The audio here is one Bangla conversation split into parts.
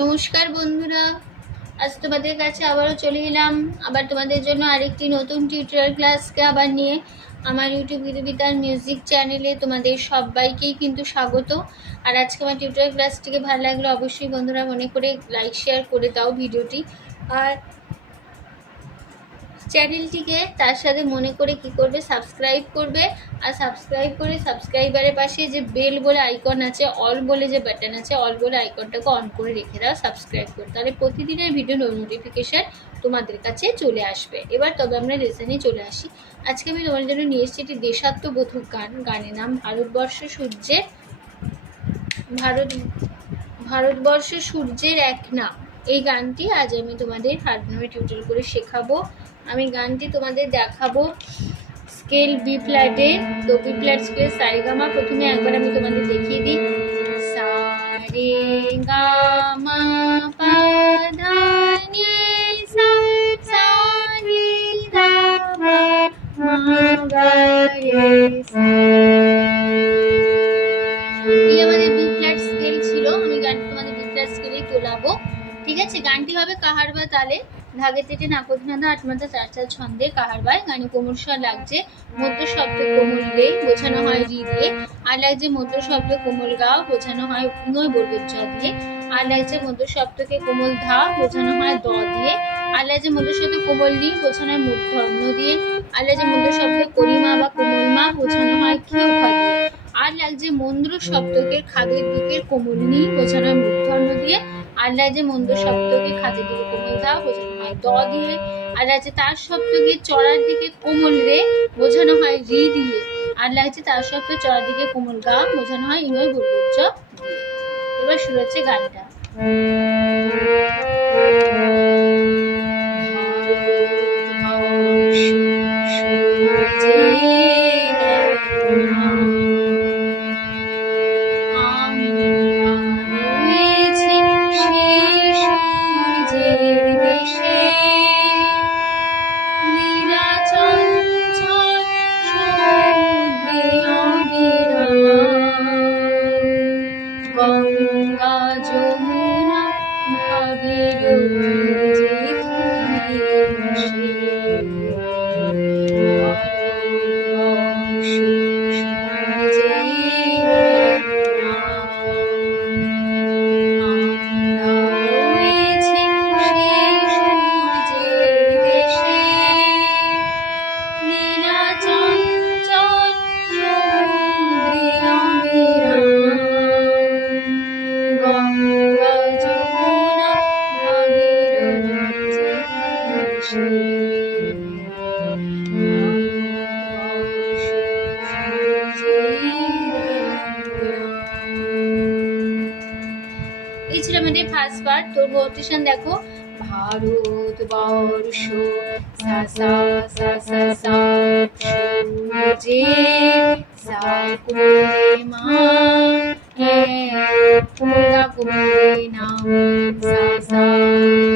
নমস্কার বন্ধুরা, আজ তোমাদের কাছে আবারও চলে এলাম আবার তোমাদের জন্য আরেকটি নতুন টিউটোরিয়াল ক্লাসকে আবার নিয়ে। আমার ইউটিউব গীতবিতান মিউজিক চ্যানেলে তোমাদের সবাইকেই কিন্তু স্বাগত। আর আজকে আমার টিউটোরিয়াল ক্লাসটিকে ভালো লাগলে অবশ্যই বন্ধুরা মনে করে লাইক শেয়ার করে দাও ভিডিওটি। আর চ্যানেলটিকে তার সাথে মনে করে কি করবে, সাবস্ক্রাইব করবে। আর সাবস্ক্রাইব করে সাবস্ক্রাইবারের পাশে যে বেল বলে আইকন আছে, অল বলে যে বাটন আছে, অল বলে আইকনটাকে অন করে রেখে দাও সাবস্ক্রাইব করে, তাহলে প্রতিদিনের ভিডিও নোটিফিকেশান তোমাদের কাছে চলে আসবে। এবার তবে আমরা লেসনে চলে আসি। আজকে আমি তোমাদের জন্য নিয়ে এসেছি একটি দেশাত্মবোধক গানের নাম ভারতবর্ষ সূর্যের এক নাম। এই গানটি আজ আমি তোমাদের হারমোনিয়ামে টিউটোরিয়াল করে শেখাবো। আমি গানটি তোমাদের দেখাবো স্কেল বি ফ্ল্যাটে। তো বি ফ্ল্যাট স্কেল সারেগামা প্রথমে একবার আমি তোমাদের দেখিয়ে দিই। সারেগামা পা ধা নি সা, সা নি ধা পা মা গা রে সা। এই আমাদের বি ফ্ল্যাট স্কেল ছিল। আমি গানটি তোমাদের বি ফ্ল্যাট স্কেলেই তোলাবো, ঠিক আছে। গানটি হবে কাহারবা তালে, ধাগে তেটে নাপধনাদা আটমাত্রা চার চার ছন্দে কাহারবায়। গানে কোমল স্বর লাগছে, মধ্য শব্দ কোমল রে বোঝানো হয় রি দিয়ে। আর লাগছে মধ্য শব্দ কোমল গা বোঝানো হয় নয় বর্গোচ্চ দিয়ে। আর লাগছে মধ্য শব্দকে কোমল ধা বোঝানো হয় দ দিয়ে। আর লাগছে মধ্য শব্দ কোমল নি বোঝানো হয় মূর্ধন্য দিয়ে। আর লাগছে মধ্য শব্দ করিমা বা কোমল মা বোঝানো হয় ক্ষীয় খা দিয়ে। আর লাগছে মন্দ্র শব্দকে খাদের দিকের কোমল নি বোঝানো হয় মূর্ধন্য দিয়ে। আর লাগছে মন্দ শব্দকে খাদের দিকে কোমল ধা বোঝানো হয় দ দিয়ে। আর লাগছে তার শব্দকে চড়ার দিকে কোমল রে বোঝানো হয় রি দিয়ে। আর লাগছে তার শব্দ চড়ার দিকে কোমল গা বোঝানো হয় ইনয় বর্গোচ্চ দিয়ে। এবার শুরু হচ্ছে গানটা। গঙ্গা যমুনা ভাগীরথী এই ছিল আমাদের ফার্স্ট পার্ট। তোর নোটেশন দেখো, ভারতবর্ষ সা সা সা সা সা সূর্যে সা কোমলে মা কোমলা কোমলে নাম সা সা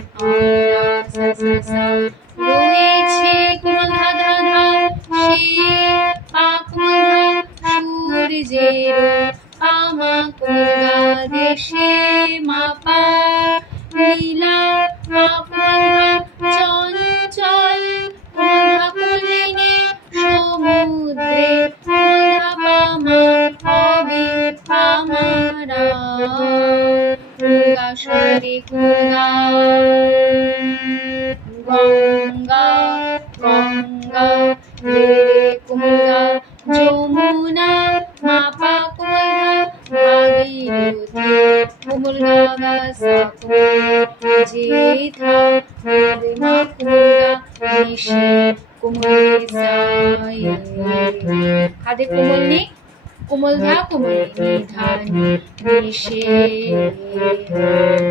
আমরা সা সা সা রয়েছে কোমল ধা ধা ধা সে পা কোমল ধা সূর্যের আমা কোমলা দেশে মা পা লীলা মা কোমলা চঞ্চল কোমলা কোমলিনে সমুদ্রে কোমলা পামা হবে পামারা গঙ্গা সরে কোমলা গঙ্গা গঙ্গা রে কোমলা যমুনা মা পা কোমলা ভাগীরথী কোমল গা সা যে ধা রে মা কোমলা নিশে কোমল সাই খাদে কোমল নি কোমল ধা কোমল নি ধা নিশে,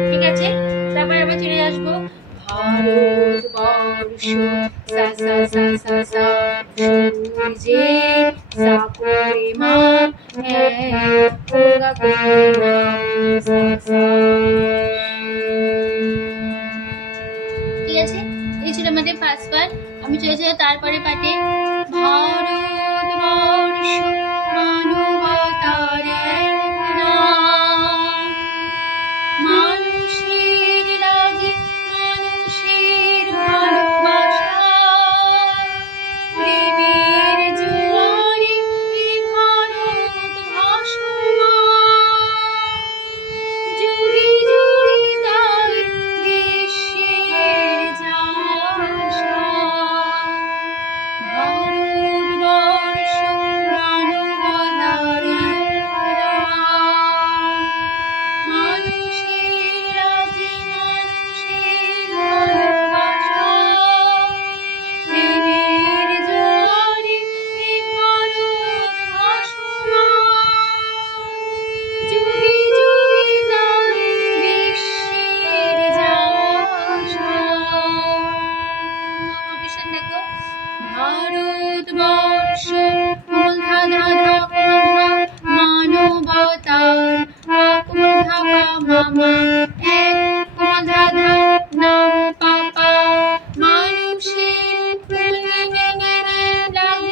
ঠিক আছে। তারপর আবার চলে আসবো ভারতবর্ষ সা সা সা সা সা সূর্যে সা কোরে মা কোগা কোরে সা সা, ঠিক আছে। এই ছিল আমাদের ফার্স্ট পার্ট। আমি চলে যাই তারপরে পার্টে। ভারতবর্ষ মানবতার এক নাম, মানুষের মা এক ধা ধা নাম পাপা মানুষের লাগে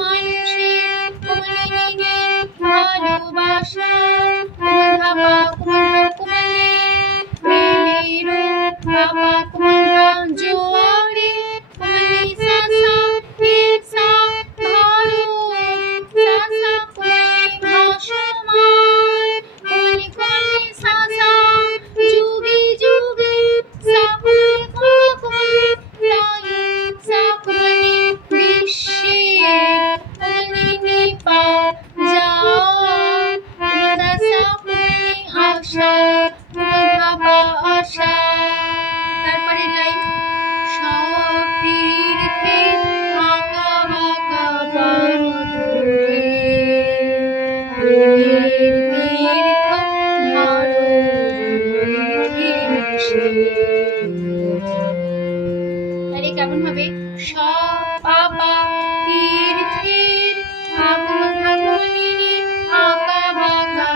মানুষের ভালোবাসা ধাপা প্রেমের পাপা জোয়ারে সাসা সা ধরো সাসা ভাসমান সাসা যুগে যুগে বিশ্বে পা আশা আশা। তারপরে যাই সব তীর্থে আঁকা বাঁকা পারদূরে তীর্থ আরে কেমন হবে সব পাপা তীর্থের আঁকা বাঁকা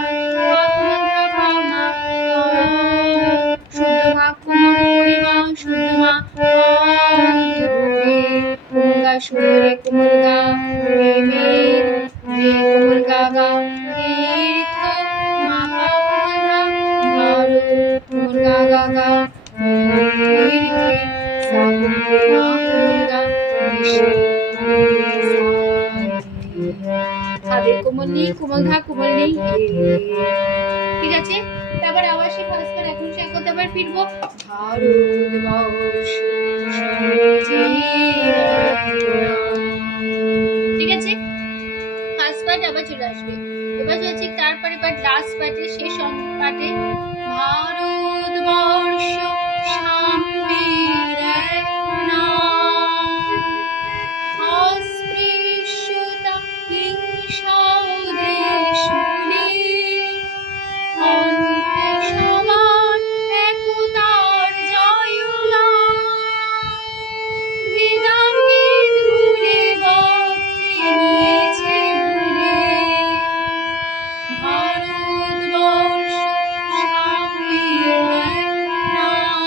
সুরে কুমুরগা প্রেমের কুমুরগা গা তীর্থ মামা ধরো কুমুরগা গা গা তাদের কোমল নেই কোমল ধা কোমল নেই। ঠিক আছে, তারপর আবার সেই ভাস্কর এখন সে করতে আবার ফিরবো ঠিক আছে, ফার্স্ট পার্ট আবার চলে আসবে। এবার হচ্ছে তারপরে পার্ট লাস্ট পার্টে শেষ পার্টে ভারতবর্ষ সাম্যের এক নাম অস্পৃশ্যতা হিংসা দেশ অন্তে সমান একতার জয়গান ভেদাভেদ ভুলে বক্ষে নিয়েছে ভুলে ভারতবর্ষ সাম্যের এক নাম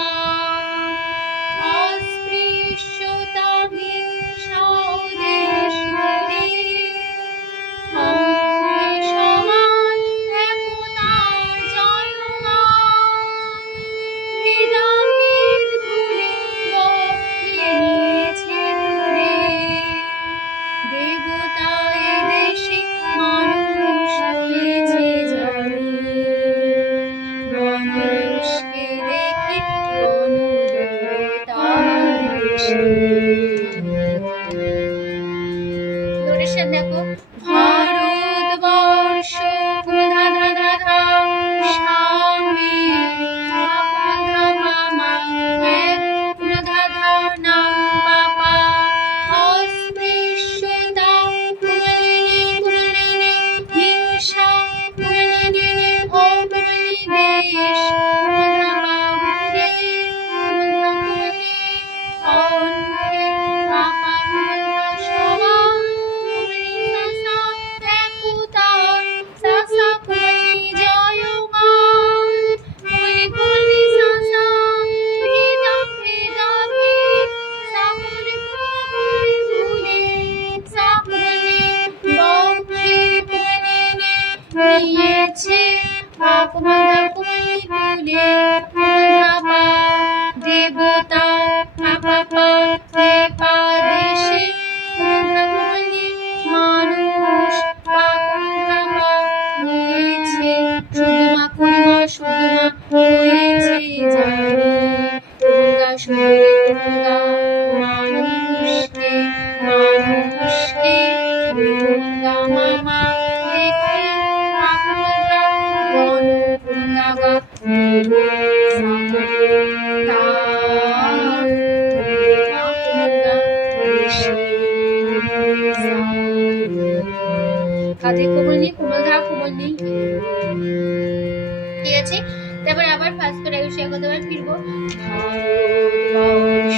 অস্পৃশ্যতা হিংসা দেশ ভুলে অন্তে সমান একতার জয়গান ভেদাভেদ ভুলে বক্ষে নিয়েছে তুলে দেবতা এ দেশে মানুষ হয়েছে জানি মানুষকে দেখে গণদেবতার বেশে। নোটেশন দেখো ভারতবর্ষ ধা ধা ধা ধা স্বামী মামা এক ধা ধা নাম পাপা অস্পৃশ্যতা কুমলিনী হিংসা কুমলিনী ও কুমলি দেশ দেবতা দেশে মানুষ হয়েছে শুধুমা করিমা শুধুমা হয়েছে জানি দুর্গা সুরে দুর্গা মানুষকে মানুষকে দুর্গা মামা দেখে আপনারা গণগা কাঁধে কোমল নেই কোমল ধা কোমল নেই। ঠিক আছে, তারপর আবার ফার্স্ট করে সে কথা আবার ফিরবো ভারতবর্ষ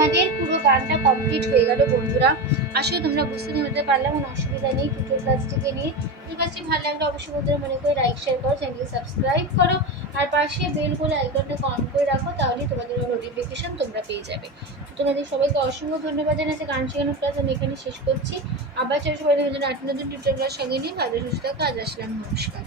আমাদের পুরো গানটা কমপ্লিট হয়ে গেল বন্ধুরা। আসলে তোমরা বুঝতে নিতে পারলাম, কোনো অসুবিধা নেই টিউটোরিয়াল ক্লাসটিকে নিয়ে। টিউটোরিয়াল ক্লাসটি ভালো লাগলে অবশ্যই বন্ধুরা মনে করে লাইক শেয়ার করো, চ্যানেলকে সাবস্ক্রাইব করো, আর পাশে বেল বলে আইকনটাকে অন করে রাখো, তাহলেই তোমাদের নোটিফিকেশন তোমরা পেয়ে যাবে। তো তোমাদের সবাইকে অসংখ্য ধন্যবাদ জানাচ্ছি। গান শেখানোর ক্লাস আমি এখানে শেষ করছি। আবার চলে সবাই নতুন টিউটোরিয়াল ক্লাস সঙ্গে নিয়ে ভালো সুস্থ কাজ আসলাম। নমস্কার।